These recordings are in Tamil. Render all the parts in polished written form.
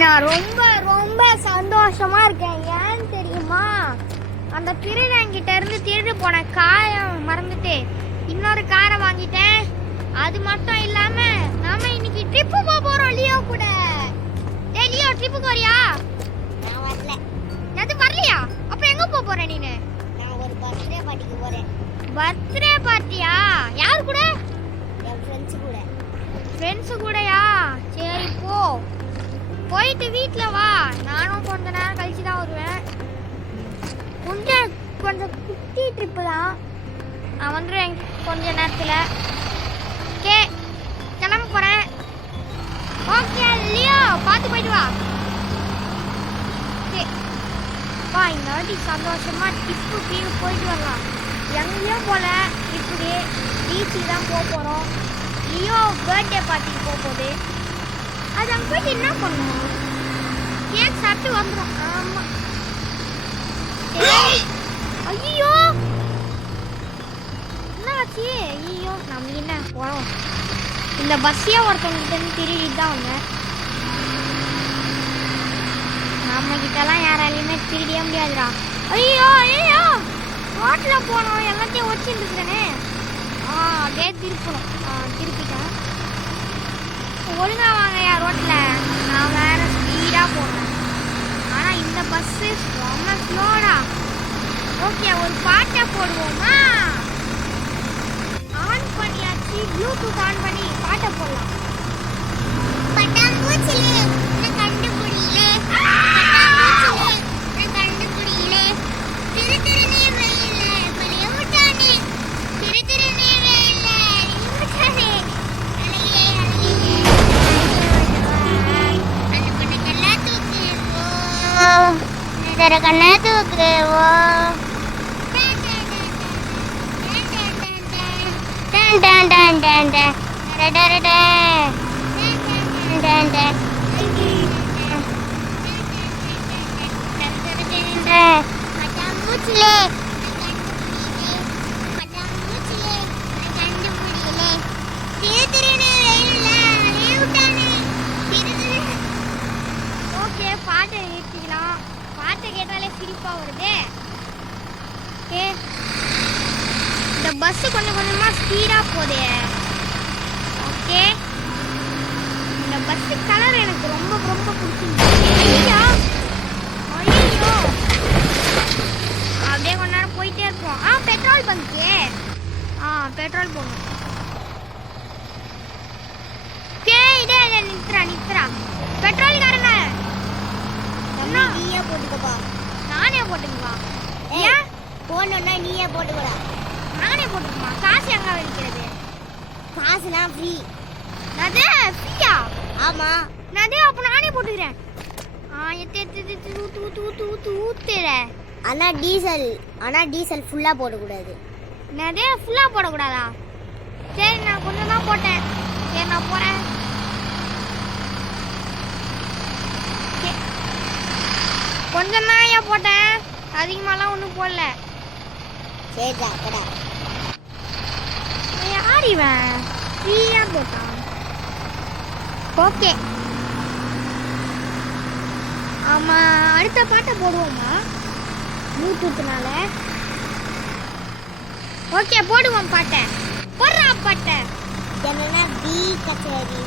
நான் ரொம்ப ரொம்ப சந்தோஷமா இருக்கேன். ஏன்னு தெரியுமா? அந்த திருடங்கிட்ட இருந்து திருடு போன காரை மறந்துட்டு இன்னொரு காரை வாங்கிட்டேன். அது மட்டும் இல்லாம நாம இன்னைக்கு ட்ரிப்பு போறோம் லியோ கூட. டேய் லியோ, ட்ரிப்புக்கு வரியா? நான் வரல. எது வரலையா? அப்ப எங்க போற நீனு? நான் ஒரு பர்த்டே பார்ட்டிக்கு போறேன். பர்த்டே பார்ட்டியா? யார் கூட? என் ஃப்ரெண்ட்ஸ் கூட. ஃப்ரெண்ட்ஸ் கூடயா? சரி போ, போயிட்டு வீட்ல வா. நானும் கொஞ்ச நேரம் கழிச்சு தான் வருவேன். கொஞ்சம் குட்டி ட்ரிப்பு தான். நான் வந்துடுவேன் கொஞ்ச நேரத்தில். ஓகே, கிளம்ப போகிறேன். ஓகே லியோ, பார்த்து போயிட்டு வா. ஓகே வா, இந்த வாட்டி சந்தோஷமாக ட்ரிப்புக்கு போயிட்டு வரலாம். எங்கேயும் போல, ட்ரிப்புக்கு பீச்சுக்கு தான் போக போகிறோம். லியோ பர்த்டே பார்ட்டிக்கு போக போகுது. அது அங்கே போயிட்டு என்ன பண்ணுவோம்? கேக் சாப்பிட்டு வந்துடும். ஆமாம். ஐயோ என்ன ஆச்சு? ஐயோ நம்ம என்ன போகிறோம்? இந்த பஸ்ஸையே ஒருத்தவங்கிட்ட திருடிட்டு தான் வந்தேன். நம்ம கிட்டலாம் யாராலையுமே திருடிய முடியாதுடா. ஐயோ ஐயோ, ரோட்டில் போனோம், எல்லாத்தையும் ஒடிச்சுட்டு இருக்கிறேனே. அப்படியே திருப்பணும். திருப்பிட்டேன். ஒழுங்கா வாங்கயா ரோட்டில். நான் வேற ஸ்பீடாக போனேன். ஆனால் இந்த பஸ்ஸு ரொம்ப ஸ்லோடா. ஓகே, ஒரு பாட்டை போடுவோமா? ஆன் பண்ணியாச்சு. ப்ளூடூத் ஆன் பண்ணி பாட்டை போடலாம். பட்டாம்பூச்சிலே நான் கண்டுபிடியிலே, பட்டாம்பூச்சிலே நான் கண்டுபிடியிலே, திரு திருநே வெயிலே பழைய விட்டானே, திரு திருநே வெயிலே விட்டானே, அழகிலே அழகிலே அந்த பொண்ணுக்கெல்லாம் தூக்குவோம், இதர கண்ணா தூக்குவோம். டன் டன் டன் டன் ட ட ட டன் டன் பட்டாம்பூச்சிலே பட்டாம்பூச்சிலே கண்டுபிடியிலே, திரு திருநே வெயிலே விட்டானே, திரு திரு. ஓகே, பாட்டை நிறுத்திக்கலாம். பாட்டை கேட்டாலே சிரிப்பா வருது. ஓகே, இந்த பஸ் கொஞ்சம் கொஞ்சமா ஸ்பீடா போதே. ஓகே, இந்த பஸ் கலர் எனக்கு ரொம்ப ரொம்ப பிடிச்சிருக்கு. ஐயா ஐயோ, அப்படியே கொஞ்ச நேரம் போயிட்டே இருப்போம். Petrol bunk. பெட்ரோல் போடணும். இதே நிறுத்துறா. பெட்ரோல் காரங்க, நீயே போட்டுக்கப்பா. நானே போட்டுக்குவா? ஏன் போடணும்னா நீயே போட்டுக்கூடா. நானே போட்டுக்குமா? காசு எங்க வைக்கிறது? காசுனா ஃப்ரீ. அது ஃப்ரீயா? ஆமா. நான் அப்போ நானே போட்டுக்கிறேன். ஊத்துற. ஆனா டீசல் ஃபுல்லா போடக்கூடாது. நான் ஃபுல்லா போடக்கூடாதா? சரி, நான் கொஞ்சம் தான் போட்டேன். சரி, நான் போறேன். கொஞ்சம் தான் ஏன் போட்டேன், அதிகமாலாம் ஒன்றும் போடல. சரிடா கடா. யார் இவன் ஃப்ரீயா போட்டான்? ஓகே, ஆமா, அடுத்த பாட்டை போடுவோமா ப்ளூடூத்னால? ஓகே, போடுவோம் பாட்டை. போடுறா பாட்டை. என்னன்னா பி கச்சேரி,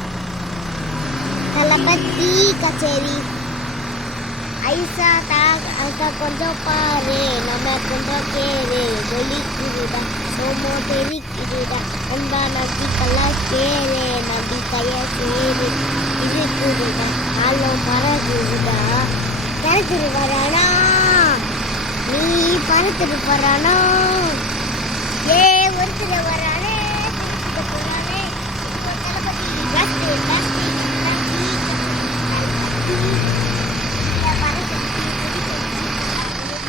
தளபதி கச்சேரி, ஐசா தாக்கா கொஞ்சம் பாரு, நம்ம கொஞ்சம் கேரு, ஒலிக்குதுடா சோமோ தெரிக்குதுடா, அன்பா நம்பி கல்லா சேரு, நம்பி கைய சேரு, இருக்குதுடா ஆலோ மறக்குதுடா, பறத்துட்டு வரானா நீ பறத்துட்டு போறானோ, ஒருத்தர் வரானே போறானே, தளபதி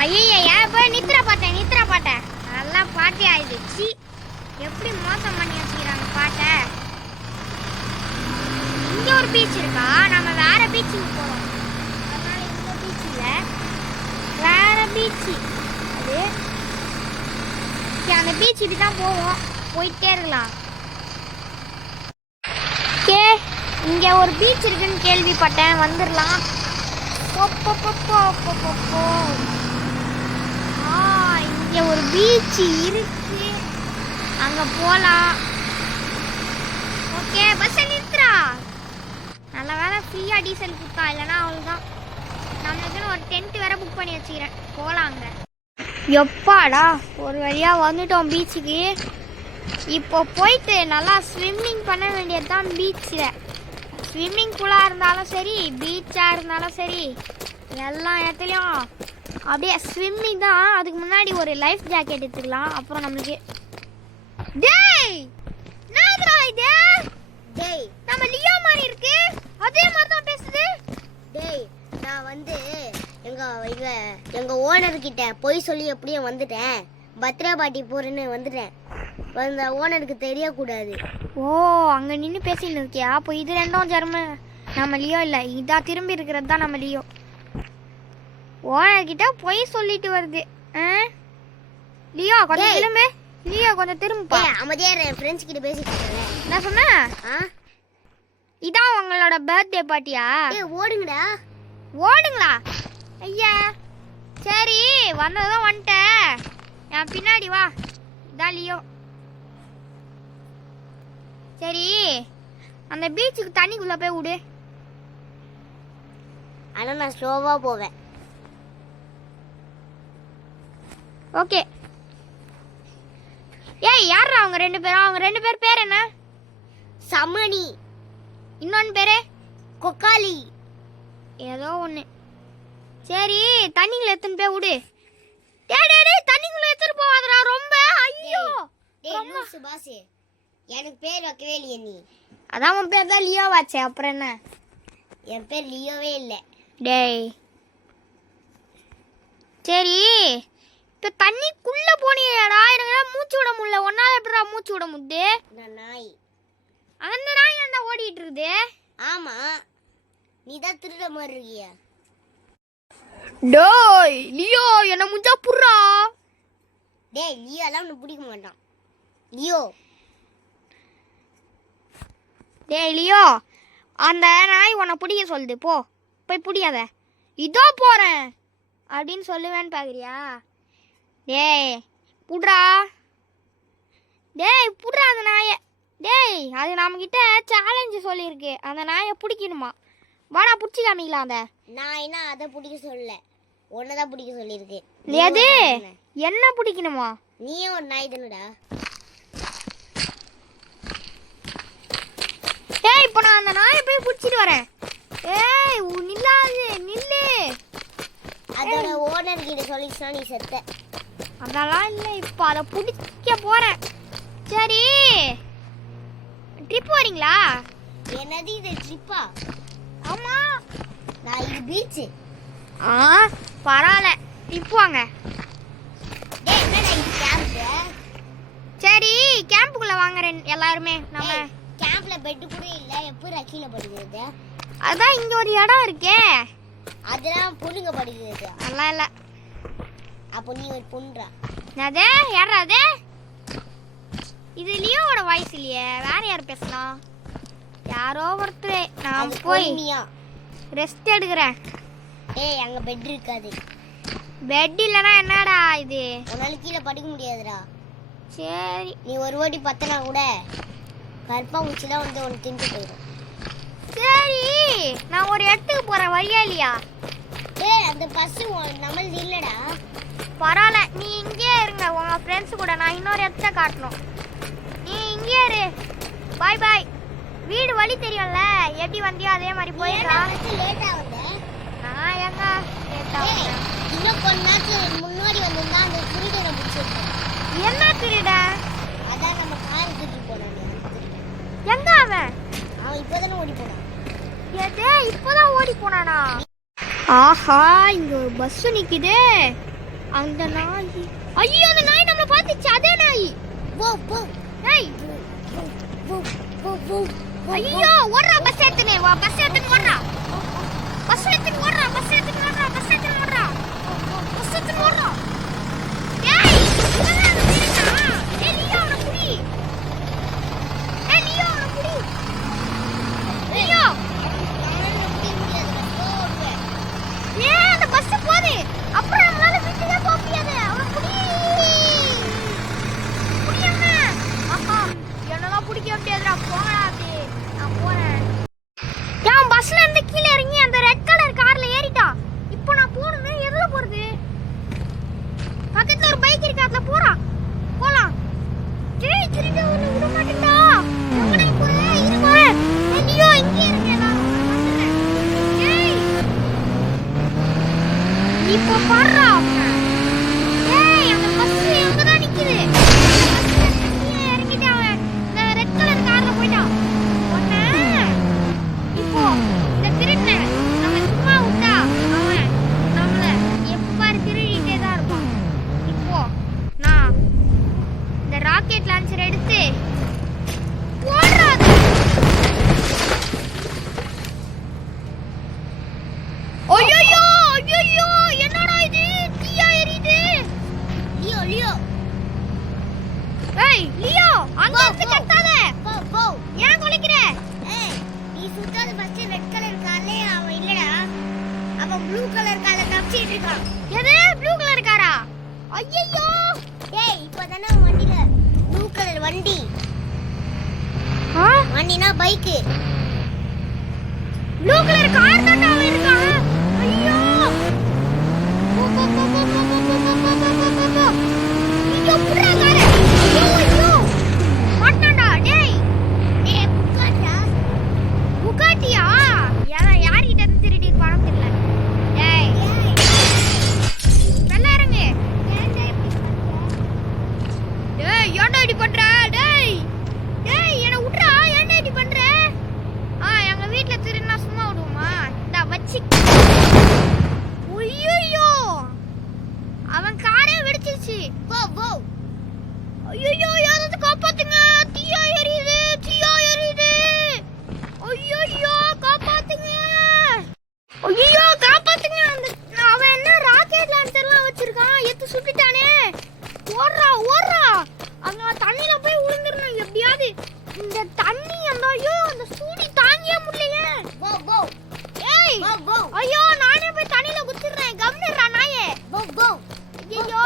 ஐயா, போய் நித்திர பாட்டேன். நல்லா பாட்டி ஆயிடுச்சு. எப்படி மோசம் பண்ணி வச்சுக்கிறாங்க பாட்டை. இங்க ஒரு பீச் இருக்கா? நம்ம வேற பீச்சுக்கு போறோம். அதனால இந்த பீச் இல்ல, வேற பீச் அது. அந்த பீச்சுக்கு தான் போவோம். போயிட்டே இருக்கலாம். ஓகே, இங்க ஒரு பீச் இருக்குன்னு கேள்விப்பட்டேன், வந்துடலாம். போ, போ, போ, போ, போ, போ, போ. இங்க ஒரு பீச் இருக்கு, அங்க போலாம். ஓகே, பஸ் நிறுத்துறா. நல்ல வேலை ஃப்ரீயா டீசல் கொடுத்தா, இல்லைன்னா அவ்வளோதான். நம்மளுக்குன்னு ஒரு டென்ட் வேற புக் பண்ணி வச்சுக்கிறேன், போலாம் அங்க. எப்பாடா ஒரு வழியா வந்துட்டோம் பீச்சுக்கு. இப்போ போயிட்டு நல்லா ஸ்விம்மிங் பண்ண வேண்டியது தான் பீச்சில். ஸ்விம்மிங் பூலாக இருந்தாலும் சரி, பீச்சாக இருந்தாலும் சரி, எல்லா இடத்துலையும் அப்படியே ஸ்விம்மிங் தான். அதுக்கு முன்னாடி ஒரு லைஃப் ஜாக்கெட் எடுத்துக்கலாம், அப்புறம் நம்மளுக்கு. டேய் என்னடா இது? டேய் நம்ம லியோ மாதிரி இருக்கு, அதே மாதிரி தான் பேசுது. டேய் நான் வந்து எங்க ஓனர் கிட்ட போய் சொல்லி எப்படியோ வந்துட்டேன். பர்த்டே பார்ட்டி போறேன்னு வந்துட்டேன். அந்த ஓனருக்கு தெரியக்கூடாது. ஓ, அங்க நின்று பேசிட்டு இருக்கியா? அப்போ இது ரெண்டும் ஜெர்மன் நம்ம லியோ இல்லை, இதா திரும்பி இருக்கிறது தான் நம்ம லியோ. ஓனர்கிட்ட போய் சொல்லிட்டு வருது. லியோ கொஞ்சம் திரும்ப, லியோ கொஞ்சம் திரும்பப்பா. அமைதியா என் ஃப்ரெண்ட்ஸ் கிட்ட பேசிட்டு இருக்கேன். என்ன சொன்ன? இதான் உங்களோட பர்த்டே பார்ட்டியா? ஓடுங்கடா. ஓடுங்களா? ஐயா சரி, வந்ததும் வந்துட்டேன். என் பின்னாடி வா, இதான் லியோ. சரி, அந்த பீச்சுக்கு தண்ணிக்குள்ள போய் விடு. ஆனா நான் ஸ்லோவா போவேன். ஓகே. ஏய், யாரா அவங்க ரெண்டு பேரும்? அவங்க ரெண்டு பேர் பேர் என்ன? சமணி, இன்னொன்னு பேரு கொக்காலி, ஏதோ ஒன்று. சரி, தண்ணிக்குள்ள எத்தனை போய் விடு. டேய் டேய் டேய், தண்ணிக்குள்ள எடுத்துட்டு போவாதடா ரொம்ப. ஐயோ டேய் லூசு பாஸ், எனக்கு பேர் வைக்கவே இல்லையே நீ. அதான் உன் பேர் தான் லியோ வாச்சே, அப்புறம் என்ன? என் பேர் லியோவே இல்லை. டேய் சரி, இப்போ தண்ணிக்குள்ள போனியடா, எனக்கு மூச்சு விட முடியல. ஒன்னால எப்படிடா மூச்சு விட முடியுது? நான் நாய். அந்த நாய் என்ன ஓடிட்டு இருக்குது? ஆமா, நீ தான் திருட மாதிரி இருக்கியா? டேய் லியோ, என்ன முஞ்சா புர்றா. டேய் லியோ எல்லாம் உனக்கு பிடிக்க மாட்டான். லியோ டேய் லியோ, அந்த நாய் உன்னை பிடிக்க சொல்லுது, போ போய் பிடிக்காத. இதோ போறேன் அப்படின்னு சொல்லுவேன்னு பார்க்குறியா? டேய் புட்றா, டேய் புட்றா அந்த நாயை. டேய், அது நம்மக்கிட்ட சேலஞ்சு சொல்லியிருக்கு, அந்த நாயை பிடிக்கணுமா. வாடா பிடிச்சி காமிக்கலாம். அந்த நான் என்ன அதை பிடிக்க சொல்லல, உன்னதான் பிடிக்க சொல்லியிருக்கு. எது? என்ன பிடிக்கணுமா? நீயே ஒரு நாய் தானடா. ஏய், இப்போ நான் அந்த நாயை போய் பிடிச்சிட்டு வரேன். ஏய் நில்லாது, நில்லு. அதோட ஓனர் கிட்ட சொல்லிச்சுனா நீ செத்த. அதெல்லாம் இல்லை, இப்போ அதை பிடிக்க போறேன். சரி, ட்ரிப் வரீங்களா? என்னது இது ட்ரிப்பா? ஆமா, நான் இது பீச். பரவாயில்ல, ட்ரிப் வாங்க. டேய் என்னடா இது கேம்ப்? சரி, கேம்புக்குள்ள வாங்க எல்லாருமே. நம்ம கேம்ப்ல பெட் கூட இல்ல, எப்படி கீழே படுகிறது? அதான் இங்க ஒரு இடம் இருக்கே, அதெல்லாம் பொண்ணுங்க படுகிறது. நல்லா இல்ல. அப்போ நீ ஒரு பொண்ணுடா. அதே யாரா அது? இது லியோவோட வாய்ஸ் இல்லையே, வேற யார் பேசலாம்? யாரோ ஒருத்தர். நான் போய் ரெஸ்ட் எடுக்கிறேன். ஏய், அங்க பெட் இருக்காது. பெட் இல்லனா என்னடா இது? உன்னால கீழே படுக்க முடியாதுடா. சரி, நீ ஒரு வாட்டி பத்தனா கூட கற்பா முச்சிலாம் வந்து உனக்கு திண்டு போயிடும். சரி, நான் ஒரு இடத்துக்கு போறேன், வழியா இல்லையா? டேய், அந்த பஸ் நம்மளது இல்லடா. பரவாயில்ல, நீ இங்கே இருங்க உங்க ஃப்ரெண்ட்ஸ் கூட. நான் இன்னொரு இடத்த காட்டணும், நீ இங்கே இரு. பாய் பாய். வீடு வழி தெரியும்ல, எப்படி வந்தியோ அதே மாதிரி போயிடா. லேட்டா வந்த? நான் எங்க லேட்டா வந்தேன்? இன்னும் கொஞ்ச நேரத்துக்கு முன்னாடி வந்திருந்தா அந்த திருடனை பிடிச்சிருக்கேன். என்ன திருட? அதான் நம்ம கார் தூக்கி போனானே. எங்க அவன்? அவன் இப்போதானே ஓடி போனான். எது இப்போதான் ஓடி போனானா? ஆஹா, இங்க ஒரு பஸ் நிக்குது. அந்த நாய், ஐயோ அந்த நாய் நம்மள பாத்துச்சு. அதே நாய். போ போ. ஏய் போ போ போ. ஐயோ, ஓடுறா பஸ் எடுத்துனே. வா பஸ் எடுத்துன்னு ஓடுறா. பஸ் எடுத்துன்னு ஓடுறா. பஸ் எடுத்துன்னு ஓடுறா. பஸ் எடுத்துன்னு ஓடுறா. பஸ் எடுத்துன்னு ஓடுறா. ஏய் இவனா அந்த திருடா? ஏய் லியோ அவன புடி. ஏய் லியோ அவன புடி. லியோ இப்போ பாருடா அவனை. ஏய் அந்த பஸ் எங்க தான் நிக்குது? பஸ்ல கீழே இறங்கிட்டு அவன் இந்த ரெட் கலர் கார்ல போயிட்டான். ஒண்ணே இப்போ இந்த திருடனை நம்ம சும்மா விட்டா அவன் நம்மள எப்ப பாரு திருடிட்டே தான் இருப்பான். இப்போ நான் இந்த ராக்கெட் லான்ச்சர் எடுத்து ஓடுறாது. ஐயோ ஐயோ என்னடா இது தீயா எரியுது. லியோ லியோ ஏய் லியோ அங்க இருந்து கத்தாத. போ போ. ஏன் கொலைக்கிற? ஏய் நீ சுட்டாத ஃபர்ஸ்ட் ரெட் கலர் கார்லே அவன் இல்லடா. அவன் ப்ளூ கலர் கார்ல தப்பிச்சிட்டு இருக்கான். எது ப்ளூ கலர் காரா? ஐயோ ஏய் இப்பதானே வண்டில ப்ளூ கலர் வண்டி. வண்டினா பைக். ப்ளூ கலர் கார் தான் அவன் இருக்கான். ஐயோ போ போ போ போ போ போ போ போ போ போ போ. இங்க புடுறா கார. ஐயோ மாட்டான்டா டேய். ஏய் புக்காட்டா. புகாட்டியா? யார்கிட்ட இருந்து திருடி பணம் தெரியல. டேய் வெள்ள இறங்கு. டேய் ஏன்டா இப்படி பண்ற? டேய் டேய் என்ன விட்றா. ஏன்டா இப்படி பண்ற? எங்க வீட்ல திருடினா சும்மா விடுவோமா? டா வச்சி. ஐயோ அவன் காரே வெடிச்சிருச்சு. போ போ. ஐயோ யாராவது காப்பாத்துங்க. தீயா எரியுது தீயா எரியுது. ஐயோ காப்பாத்துங்க. ஐயோ காப்பாத்துங்க. அவன் என்ன ராக்கெட் லான்ச்சர்லாம் வச்சிருக்கான். எத்து சுட்டுட்டானே. ஓடுறா ஓடுறா. அங்க தண்ணில போய் விழுந்துறணும் எப்படியாவது. இந்த தண்ணி அந்த ஐயோ அந்த சூடி தாங்கியே முடியல. போ போ. ஏய் போ போ. ஐயோ நானே போய் தண்ணில குத்திடுறேன். கம்னறா நாயே. போ போ. ஐயோ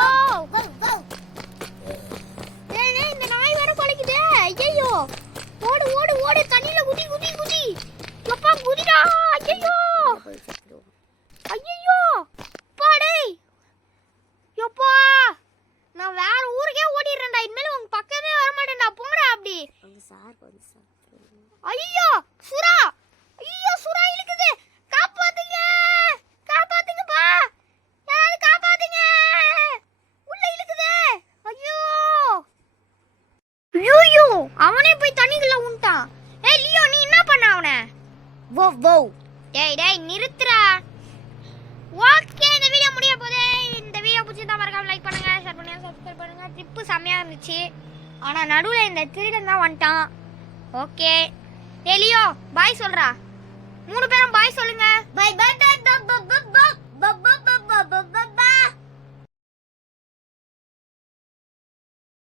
போ போ. டேய் இந்த நாய் வேற கொலைக்குதே. ஐயோ ஓடு ஓடு ஓடு தண்ணில குதி குதி குதி. எப்பா குதிடா. ஐயோ ஐயோ பாடே. எப்பா நான் வேற ஊருக்கே ஓடிறேன்டா. இனிமேல் உங்க பக்கமே வர மாட்டேன்டா. போங்கடா அப்படி. ஐயோ சுறா. ஐயோ சுறா இழுக்குது. காப்பாத்துங்க காப்பாத்துங்கப்பா. யாராவது காப்பாத்துங்க. உள்ள இழுக்குது. ஐயோ ஐயோ அவனே போய் தண்ணிக்குள்ள உண்டான். ஏய் லியோ நீ என்ன பண்ண அவனை? வோ வோ. டேய் டேய் நிறுத்துடா. ஓகே இந்த வீடியோ முடிய போதே. இந்த வீடியோ பிடிச்சிருந்தா மறக்காம லைக் பண்ணுங்க, ஷேர் பண்ணுங்க, சப்ஸ்கிரைப் பண்ணுங்க. ட்ரிப்பு செமையா இருந்துச்சு. ஆனா நடுவுல இந்த திருடன் தான் வந்துட்டான். ஓகே டேய் லியோ பாய் சொல்றா. 3 பேரும் பாய் சொல்லுங்க. Bye bye bye by.